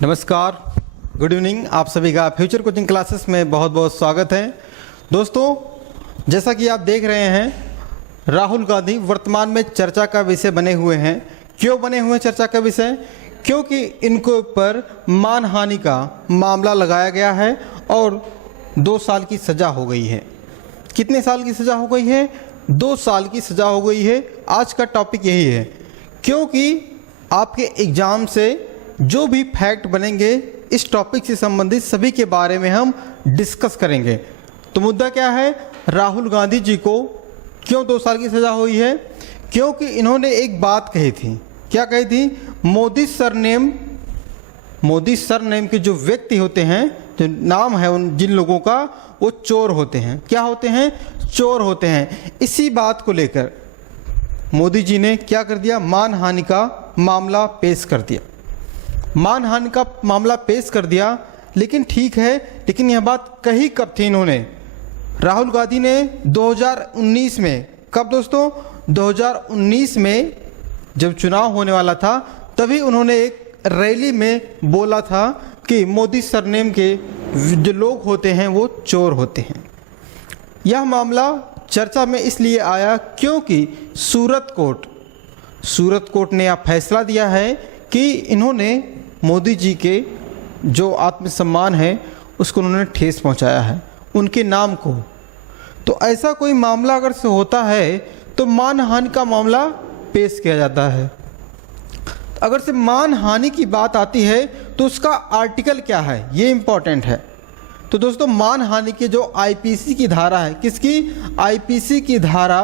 नमस्कार, good evening. आप सभी का फ्यूचर कोचिंग क्लासेस में बहुत बहुत स्वागत है। दोस्तों, जैसा कि आप देख रहे हैं, राहुल गांधी वर्तमान में चर्चा का विषय बने हुए हैं। क्यों बने हुए हैं चर्चा का विषय? क्योंकि इनके ऊपर मानहानि का मामला लगाया गया है और 2 साल की सज़ा हो गई है। कितने साल की सज़ा हो गई है? 2 साल की सज़ा हो गई है। आज का टॉपिक यही है, क्योंकि आपके एग्ज़ाम से जो भी फैक्ट बनेंगे इस टॉपिक से संबंधित सभी के बारे में हम डिस्कस करेंगे। तो मुद्दा क्या है? राहुल गांधी जी को क्यों 2 साल की सज़ा हुई है? क्योंकि इन्होंने एक बात कही थी। क्या कही थी? मोदी सरनेम के जो व्यक्ति होते हैं, जो नाम है उन जिन लोगों का, वो चोर होते हैं। क्या होते हैं? चोर होते हैं। इसी बात को लेकर मोदी जी ने क्या कर दिया? मानहानि का मामला पेश कर दिया। मानहानि का मामला पेश कर दिया। लेकिन ठीक है, लेकिन यह बात कही कब थी इन्होंने? राहुल गांधी ने 2019 में, कब दोस्तों? 2019 में जब चुनाव होने वाला था, तभी उन्होंने एक रैली में बोला था कि मोदी सरनेम के जो लोग होते हैं वो चोर होते हैं। यह मामला चर्चा में इसलिए आया क्योंकि सूरत कोर्ट ने यह फैसला दिया है कि इन्होंने मोदी जी के जो आत्मसम्मान है उसको उन्होंने ठेस पहुंचाया है, उनके नाम को। तो ऐसा कोई मामला अगर से होता है तो मानहानि का मामला पेश किया जाता है। अगर से मानहानि की बात आती है तो उसका आर्टिकल क्या है, ये इम्पोर्टेंट है। तो दोस्तों, मानहानि की जो आईपीसी की धारा है, किसकी? आईपीसी की धारा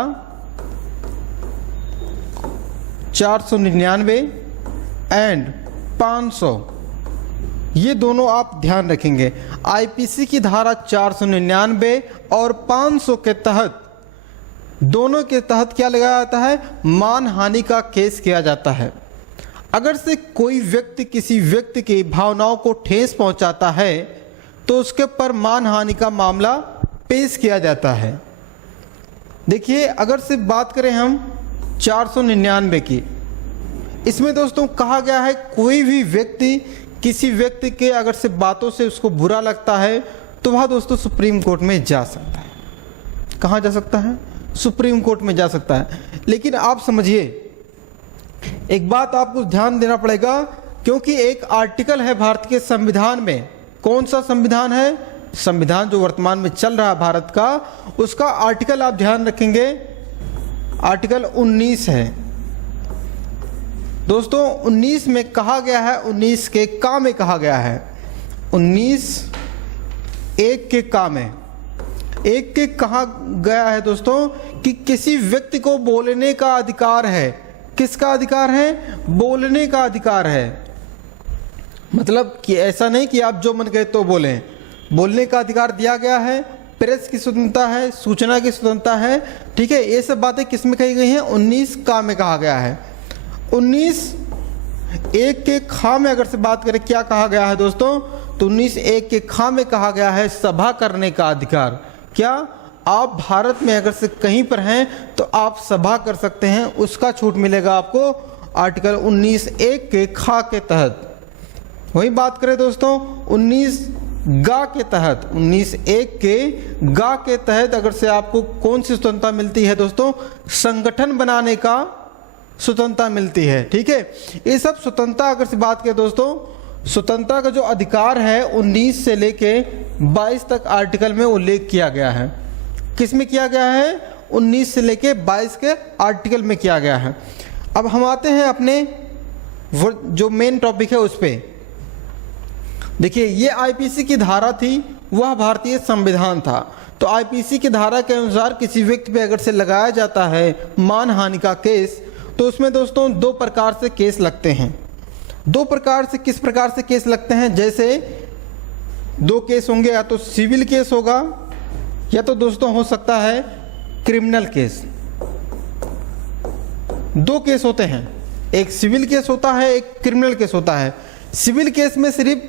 499 एंड 500, ये दोनों आप ध्यान रखेंगे। आईपीसी की धारा 499 और 500 के तहत, दोनों के तहत क्या लगाया जाता है? मानहानि का केस किया जाता है। अगर से कोई व्यक्ति किसी व्यक्ति की भावनाओं को ठेस पहुंचाता है तो उसके पर मानहानि का मामला पेश किया जाता है। देखिए, अगर से बात करें हम 499 की, इसमें दोस्तों कहा गया है कोई भी व्यक्ति किसी व्यक्ति के अगर से बातों से उसको बुरा लगता है तो वह दोस्तों सुप्रीम कोर्ट में जा सकता है। कहाँ जा सकता है? सुप्रीम कोर्ट में जा सकता है। लेकिन आप समझिए, एक बात आपको ध्यान देना पड़ेगा, क्योंकि एक आर्टिकल है भारत के संविधान में। कौन सा संविधान है? संविधान जो वर्तमान में चल रहा है भारत का, उसका आर्टिकल आप ध्यान रखेंगे, आर्टिकल 19 है दोस्तों। 19 में कहा गया है, 19 के का में कहा गया है, 19(1) के का में, 1 के कहा गया है दोस्तों कि किसी व्यक्ति को बोलने का अधिकार है। किसका अधिकार है? बोलने का अधिकार है। मतलब कि ऐसा नहीं कि आप जो मन करे तो बोलें। बोलने का अधिकार दिया गया है, प्रेस की स्वतंत्रता है, सूचना की स्वतंत्रता है। ठीक है, ये सब बातें किस में कही गई हैं? 19 का में कहा गया है। 19(1) के खा में अगर से बात करें, क्या कहा गया है दोस्तों? तो 19(1) के खा में कहा गया है सभा करने का अधिकार। क्या? आप भारत में अगर से कहीं पर हैं तो आप सभा कर सकते हैं, उसका छूट मिलेगा आपको आर्टिकल 19(1) के खा के तहत। वही बात करें दोस्तों 19 गा के तहत, 19(1) के गा के तहत अगर से आपको कौन सी स्वतंत्रता मिलती है दोस्तों? संगठन बनाने का स्वतंत्रता मिलती है। ठीक है, ये सब स्वतंत्रता अगर से बात करें दोस्तों, स्वतंत्रता का जो अधिकार है 19 से लेके 22 तक आर्टिकल में उल्लेख किया गया है। किस में किया गया है? 19 से लेके 22 के आर्टिकल में किया गया है। अब हम आते हैं अपने जो मेन टॉपिक है उस पर। देखिए, ये आईपीसी की धारा थी, वह भारतीय संविधान था। तो आईपीसी की धारा के अनुसार किसी व्यक्ति पे अगर से लगाया जाता है मानहानि का केस, तो उसमें दोस्तों 2 प्रकार से केस लगते हैं। 2 प्रकार से किस प्रकार से केस लगते हैं? जैसे 2 केस होंगे, या तो सिविल केस होगा या तो दोस्तों हो सकता है क्रिमिनल केस। 2 केस होते हैं, एक सिविल केस होता है, एक क्रिमिनल केस होता है। सिविल केस में सिर्फ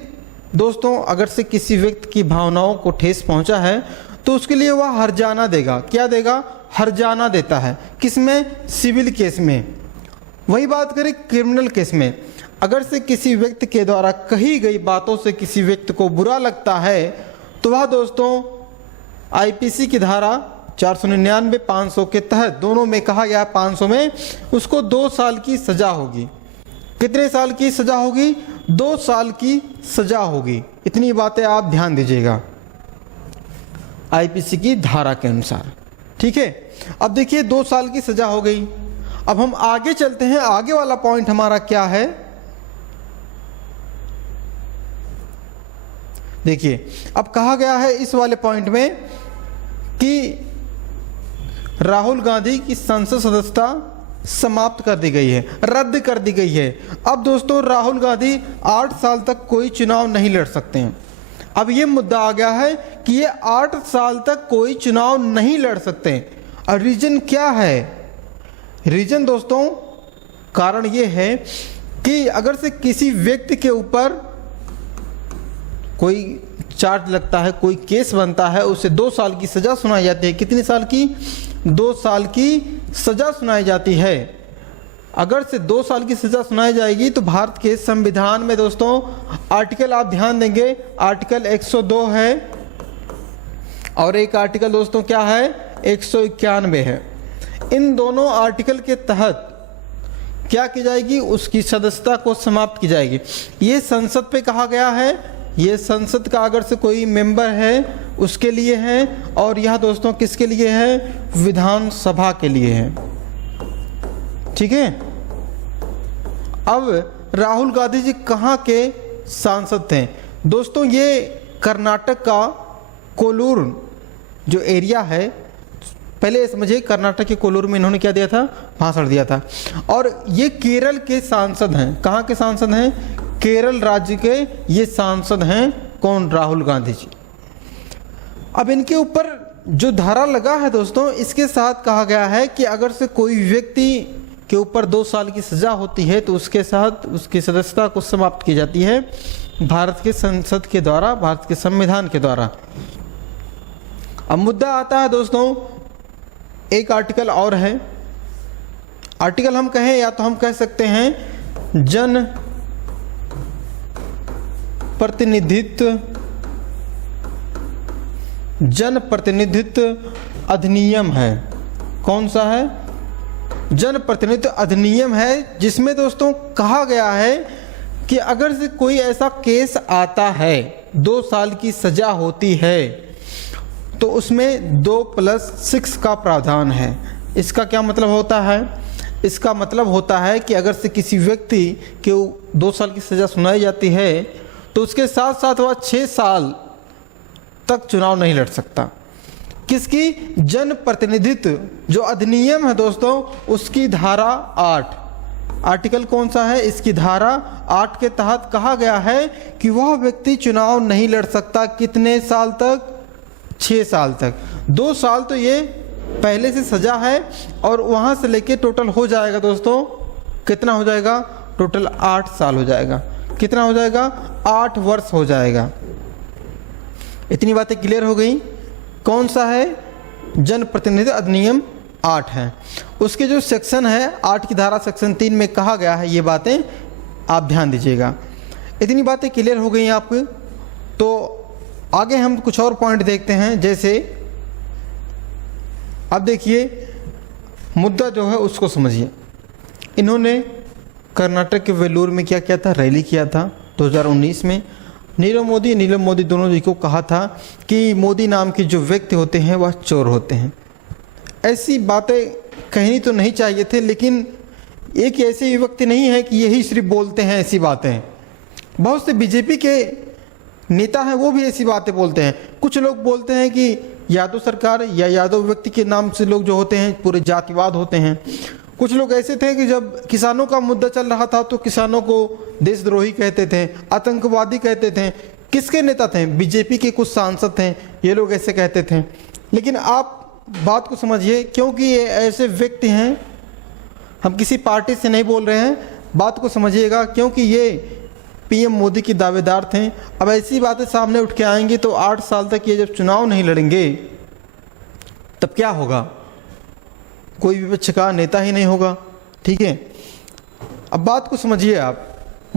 दोस्तों अगर से किसी व्यक्ति की भावनाओं को ठेस पहुंचा है तो उसके लिए वह हर्जाना देगा। क्या देगा? हर्जाना देता है। किसमें? सिविल केस में। वही बात करें क्रिमिनल केस में, अगर से किसी व्यक्ति के द्वारा कही गई बातों से किसी व्यक्ति को बुरा लगता है तो वह दोस्तों आईपीसी की धारा 499 500 के तहत, दोनों में कहा गया 500 में, उसको 2 साल की सजा होगी। कितने साल की सजा होगी? 2 साल की सजा होगी। इतनी बातें आप ध्यान दीजिएगा आईपीसी की धारा के अनुसार, ठीक है। अब देखिए 2 साल की सजा हो गई। अब हम आगे चलते हैं, आगे वाला पॉइंट हमारा क्या है देखिए। अब कहा गया है इस वाले पॉइंट में कि राहुल गांधी की संसद सदस्यता समाप्त कर दी गई है, रद्द कर दी गई है। अब दोस्तों राहुल गांधी 8 साल तक कोई चुनाव नहीं लड़ सकते हैं। अब ये मुद्दा आ गया है कि ये 8 साल तक कोई चुनाव नहीं लड़ सकते हैं। और रीजन क्या है? रीजन दोस्तों, कारण ये है कि अगर से किसी व्यक्ति के ऊपर कोई चार्ज लगता है, कोई केस बनता है, उसे 2 साल की सजा सुनाई जाती है। कितनी साल की? 2 साल की सजा सुनाई जाती है। अगर से 2 साल की सजा सुनाई जाएगी तो भारत के संविधान में दोस्तों आर्टिकल आप ध्यान देंगे, आर्टिकल 102 है और एक आर्टिकल दोस्तों क्या है? 191 है। इन दोनों आर्टिकल के तहत क्या की जाएगी? उसकी सदस्यता को समाप्त की जाएगी। ये संसद पे कहा गया है, ये संसद का अगर से कोई मेंबर है उसके लिए है, और यह दोस्तों किसके लिए है? विधानसभा के लिए है, ठीक है। अब राहुल गांधी जी कहाँ के सांसद थे? दोस्तों ये कर्नाटक का कोलूर जो एरिया है, पहले समझिए कर्नाटक के कोलूर में इन्होंने क्या दिया था? भाषण दिया था। और ये केरल के सांसद हैं। कहाँ के सांसद हैं? केरल राज्य के ये सांसद हैं। कौन? राहुल गांधी जी। अब इनके ऊपर जो धारा लगा है दोस्तों, इसके साथ कहा गया है कि अगर से कोई व्यक्ति के ऊपर 2 साल की सजा होती है तो उसके साथ उसकी सदस्यता को समाप्त की जाती है भारत के संसद के द्वारा, भारत के संविधान के द्वारा। अब मुद्दा आता है दोस्तों, एक आर्टिकल और है। आर्टिकल हम कहें या तो हम कह सकते हैं जन प्रतिनिधित्व अधिनियम है। कौन सा है? जन प्रतिनिधित्व अधिनियम है, जिसमें दोस्तों कहा गया है कि अगर से कोई ऐसा केस आता है, 2 साल की सजा होती है, तो उसमें 2+6 का प्रावधान है। इसका क्या मतलब होता है? इसका मतलब होता है कि अगर से किसी व्यक्ति के 2 साल की सजा सुनाई जाती है तो उसके साथ साथ वह 6 साल तक चुनाव नहीं लड़ सकता। किसकी? जन प्रतिनिधित्व जो अधिनियम है दोस्तों, उसकी धारा 8, आर्टिकल कौन सा है? इसकी धारा 8 के तहत कहा गया है कि वह व्यक्ति चुनाव नहीं लड़ सकता। कितने साल तक? 6 साल तक। 2 साल तो ये पहले से सजा है, और वहाँ से लेके टोटल हो जाएगा दोस्तों, कितना हो जाएगा? टोटल 8 साल हो जाएगा। कितना हो जाएगा? 8 वर्ष हो जाएगा। इतनी बातें क्लियर हो गई। कौन सा है? जन प्रतिनिधित्व अधिनियम 8 है। उसके जो सेक्शन है 8 की धारा सेक्शन 3 में कहा गया है, ये बातें आप ध्यान दीजिएगा। इतनी बातें क्लियर हो गई आपको। तो आगे हम कुछ और पॉइंट देखते हैं। जैसे अब देखिए मुद्दा जो है उसको समझिए। इन्होंने कर्नाटक के वेलूर में क्या किया था? रैली किया था 2019 में। नीरव मोदी दोनों जी को कहा था कि मोदी नाम के जो व्यक्ति होते हैं वह चोर होते हैं। ऐसी बातें कहनी तो नहीं चाहिए थे, लेकिन एक ऐसे व्यक्ति नहीं है कि यही सिर्फ बोलते हैं ऐसी बातें। बहुत से बीजेपी के नेता हैं, वो भी ऐसी बातें बोलते हैं। कुछ लोग बोलते हैं कि यादव सरकार या यादव व्यक्ति के नाम से लोग जो होते हैं पूरे जातिवाद होते हैं। कुछ लोग ऐसे थे कि जब किसानों का मुद्दा चल रहा था तो किसानों को देशद्रोही कहते थे, आतंकवादी कहते थे। किसके नेता थे? बीजेपी के कुछ सांसद थे, ये लोग ऐसे कहते थे। लेकिन आप बात को समझिए, क्योंकि ये ऐसे व्यक्ति हैं, हम किसी पार्टी से नहीं बोल रहे हैं, बात को समझिएगा, क्योंकि ये पीएम मोदी की दावेदार थे। अब ऐसी बातें सामने उठ के आएंगी तो 8 साल तक ये जब चुनाव नहीं लड़ेंगे तब क्या होगा? कोई विपक्ष का नेता ही नहीं होगा, ठीक है। अब बात को समझिए आप।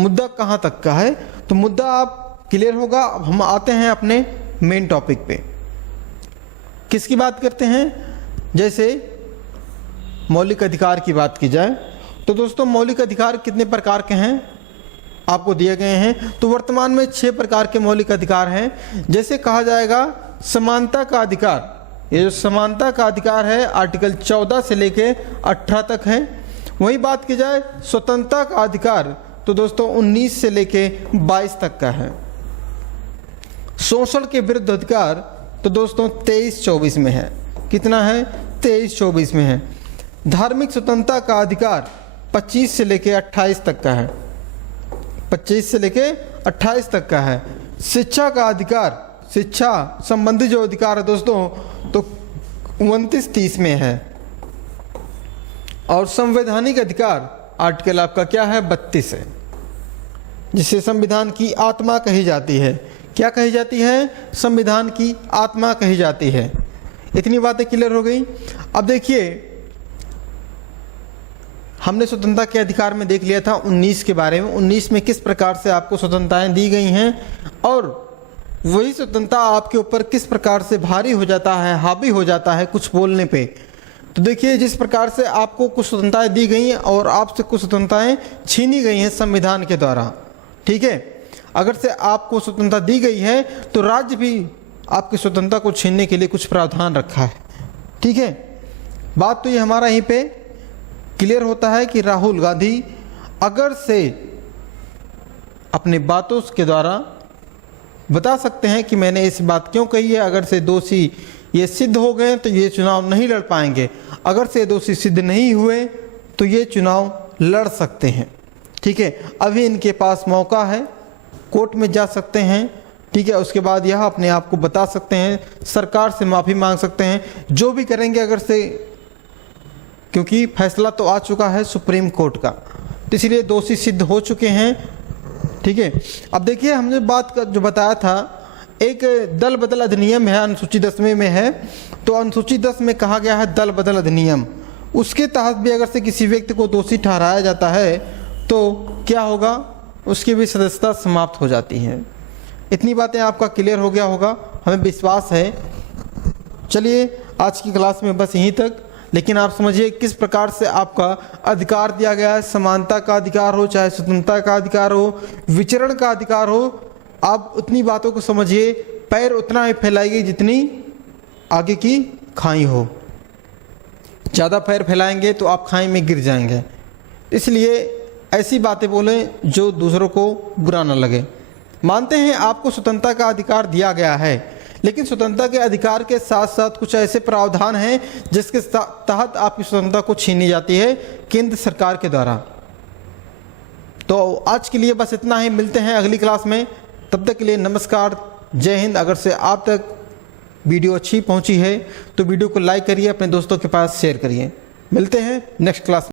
मुद्दा कहाँ तक का है, तो मुद्दा आप क्लियर होगा। अब हम आते हैं अपने मेन टॉपिक पे। किसकी बात करते हैं? जैसे मौलिक अधिकार की बात की जाए तो दोस्तों मौलिक अधिकार कितने प्रकार के हैं आपको दिए गए हैं। तो वर्तमान में 6 प्रकार के मौलिक अधिकार हैं। जैसे कहा जाएगा समानता का अधिकार, ये जो समानता का अधिकार है आर्टिकल 14 से लेके 18 तक है। वही बात की जाए स्वतंत्रता का अधिकार तो दोस्तों 19 से लेके 22 तक का है। शोषण के विरुद्ध अधिकार तो दोस्तों 23-24 में है। कितना है? 23-24 में है। धार्मिक स्वतंत्रता का अधिकार 25 से लेके 28 तक का है। 25 से लेके 28 तक का है। शिक्षा का अधिकार, शिक्षा संबंधी जो अधिकार है दोस्तों तो 29-30 में है। और संवैधानिक अधिकार आर्टिकल आपका क्या है? 32 है, जिसे संविधान की आत्मा कही जाती है। क्या कही जाती है? संविधान की आत्मा कही जाती है। इतनी बातें क्लियर हो गई। अब देखिए हमने स्वतंत्रता के अधिकार में देख लिया था 19 के बारे में। 19 में किस प्रकार से आपको स्वतंत्रताएं दी गई हैं और वही स्वतंत्रता आपके ऊपर किस प्रकार से भारी हो जाता है, हावी हो जाता है कुछ बोलने पे। तो देखिए जिस प्रकार से आपको कुछ स्वतंत्रताएं दी गई हैं और आपसे कुछ स्वतंत्रताएं छीनी गई हैं संविधान के द्वारा, ठीक है। अगर से आपको स्वतंत्रता दी गई है तो राज्य भी आपकी स्वतंत्रता को छीनने के लिए कुछ प्रावधान रखा है, ठीक है। बात तो ये हमारा यहीं पे क्लियर होता है कि राहुल गांधी अगर से अपनी बातों के द्वारा बता सकते हैं कि मैंने इस बात क्यों कही है। अगर से दोषी ये सिद्ध हो गए तो ये चुनाव नहीं लड़ पाएंगे। अगर से दोषी सिद्ध नहीं हुए तो ये चुनाव लड़ सकते हैं, ठीक है। अभी इनके पास मौका है, कोर्ट में जा सकते हैं, ठीक है। उसके बाद यह अपने आप को बता सकते हैं, सरकार से माफ़ी मांग सकते हैं, जो भी करेंगे। अगर से क्योंकि फैसला तो आ चुका है सुप्रीम कोर्ट का, तो इसलिए दोषी सिद्ध हो चुके हैं, ठीक है। अब देखिए हमने बात का जो बताया था एक दल बदल अधिनियम है, अनुसूची 10 में है। तो अनुसूची 10 में कहा गया है दल बदल अधिनियम, उसके तहत भी अगर से किसी व्यक्ति को दोषी ठहराया जाता है तो क्या होगा? उसकी भी सदस्यता समाप्त हो जाती है। इतनी बातें आपका क्लियर हो गया होगा, हमें विश्वास है। चलिए आज की क्लास में बस यहीं तक। लेकिन आप समझिए किस प्रकार से आपका अधिकार दिया गया है। समानता का अधिकार हो, चाहे स्वतंत्रता का अधिकार हो, विचरण का अधिकार हो, आप उतनी बातों को समझिए। पैर उतना ही फैलाइए जितनी आगे की खाई हो। ज़्यादा पैर फैलाएंगे तो आप खाई में गिर जाएंगे। इसलिए ऐसी बातें बोलें जो दूसरों को बुरा न लगे। मानते हैं आपको स्वतंत्रता का अधिकार दिया गया है, लेकिन स्वतंत्रता के अधिकार के साथ साथ कुछ ऐसे प्रावधान हैं जिसके तहत आपकी स्वतंत्रता को छीनी जाती है केंद्र सरकार के द्वारा। तो आज के लिए बस इतना ही, मिलते हैं अगली क्लास में। तब तक के लिए नमस्कार, जय हिंद। अगर से आप तक वीडियो अच्छी पहुंची है तो वीडियो को लाइक करिए, अपने दोस्तों के पास शेयर करिए। मिलते हैं नेक्स्ट क्लास में।